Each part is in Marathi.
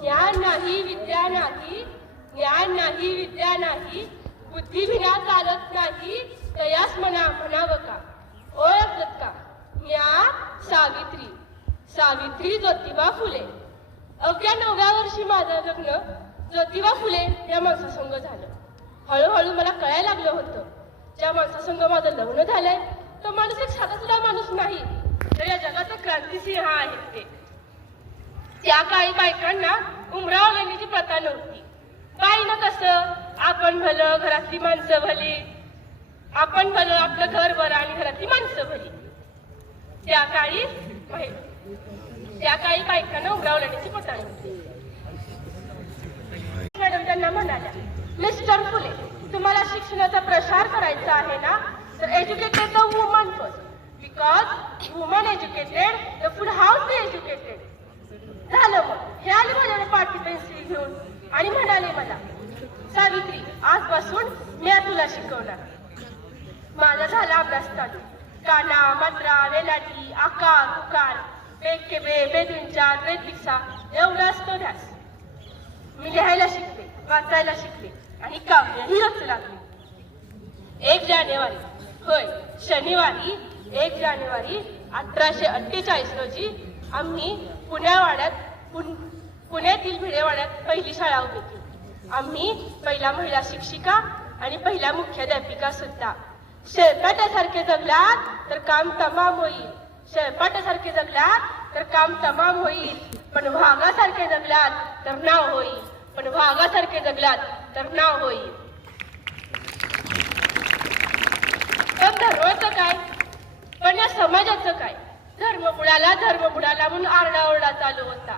ज्ञान नाही विद्या नाही, ज्ञान नाही विद्या नाही, बुद्धी विना चालत नाही, तयास म्हणावं का? ओळखत का? ज्ञा सावित्री, सावित्री ज्योतिबा फुले. अवघ्या 9व्या वर्षी माझं लग्न ज्योतिबा फुले या माणसासंग झालं. हळूहळू मला कळायला लागलं होतं, ज्या माणसासंग माझं लग्न झालंय तो माणूस एक साधा सुद्धा माणूस नाही, तर या जगाचा क्रांतिसिंह आहे ते. त्या काळी बायकांना उमराव लेण्याची प्रथा नव्हती. बाईनं कसं आपण भलं घरातली माणसं भली, आपण भलं आपलं घर बरं आणि घरातली माणसं भली. त्या काळी बायकांना उमराव लेण्याची प्रथा नव्हती. मॅडम त्यांना म्हणाल्या, मिस्टर फुले, तुम्हाला शिक्षणाचा प्रसार करायचा आहे ना, तर educated the woman first, because woman educated the full house be educated. झालं मग. हे आले माझ्याकडे पाटी पेन्सिल घेऊन आणि म्हणाले मला, सावित्री, आजपासून मी तुला शिकवणार. माझा झाला अभ्यास चालू. काना, मात्रा, वेलाटी, आकार, उकार, बेकेबे, बेदुंचा, बेदिक्सा एवढा असतो ध्यास. मी लिहायला शिकले, वाचायला शिकले आणि काव्यही रचू लागले. 1 जानेवारी, होय शनिवारी 1 जानेवारी 1848 रोजी आम्ही पुण्यातील भिडेवाड्यात पहिली शाळा उभी केली. आम्ही पहिला महिला शिक्षिका आणि पहिल्या मुख्याध्यापिका सुद्धा. शेळपाट्यासारखे जगलात तर काम तमाम होईल, शेळपाट्यासारखे जगलात तर काम तमाम होईल, पण वाघासारखे जगलात तर नाव होईल, पण वाघासारखे जगलात तर नाव होईल. पण धर्माचं काय? पण या समाजाचं काय? धर्म बुडाला म्हणून आरडाओरडा चालू होता.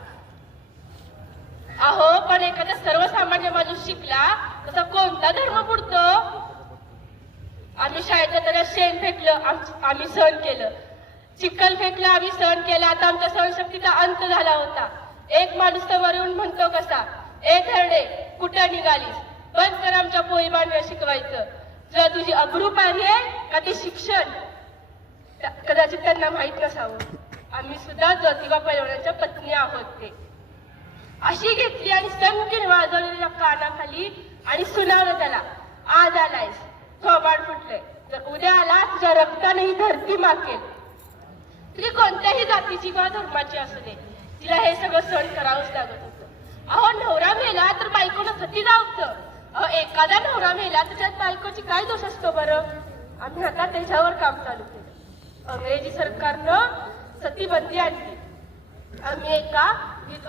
अहो, पण एखादा सर्वसामान्य माणूस शिकला तसा कोणता धर्म बुडतो? आम्ही शाळेत जाताना शेण फेकलं, आम्ही सहन केलं. चिखल फेकलं, आम्ही सहन केलं. आता आमच्या सहनशक्तीचा अंत झाला होता. एक माणूस समोर येऊन म्हणतो कसा, ए धरडे, कुठं निघालीस? बंद कर आमच्या पोळी बांधण्या शिकवायचं. तुला तुझी अब्रू पाहिजे का ते शिक्षण? कदाचित त्यांना माहित नसावं, आम्ही सुद्धा ज्योतिबा पैलवानांच्या पत्नी आहोत. ते अशी घेतली आणि संकीन वाजवलेल्या कानाखाली आणि सुनावलं त्याला, आज आलायस, थोबाड फुटलंय, जर उद्या आला तुझ्या रक्ताने ही धरती माकेल. ती कोणत्याही जातीची किंवा धर्माची असू दे, तिला हे सगळं सहन करावंच लागत होतं. अहो, नवरा मेला तर बायकोनं सती जावतं. अहो, एखादा नवरा मेला तर त्यात बायकोची काय दोष असतो बरं? आम्ही आता त्याच्यावर काम चालू केलं. अंग्रेजी सरकारनं सतीबंदी आणली. आम्ही एका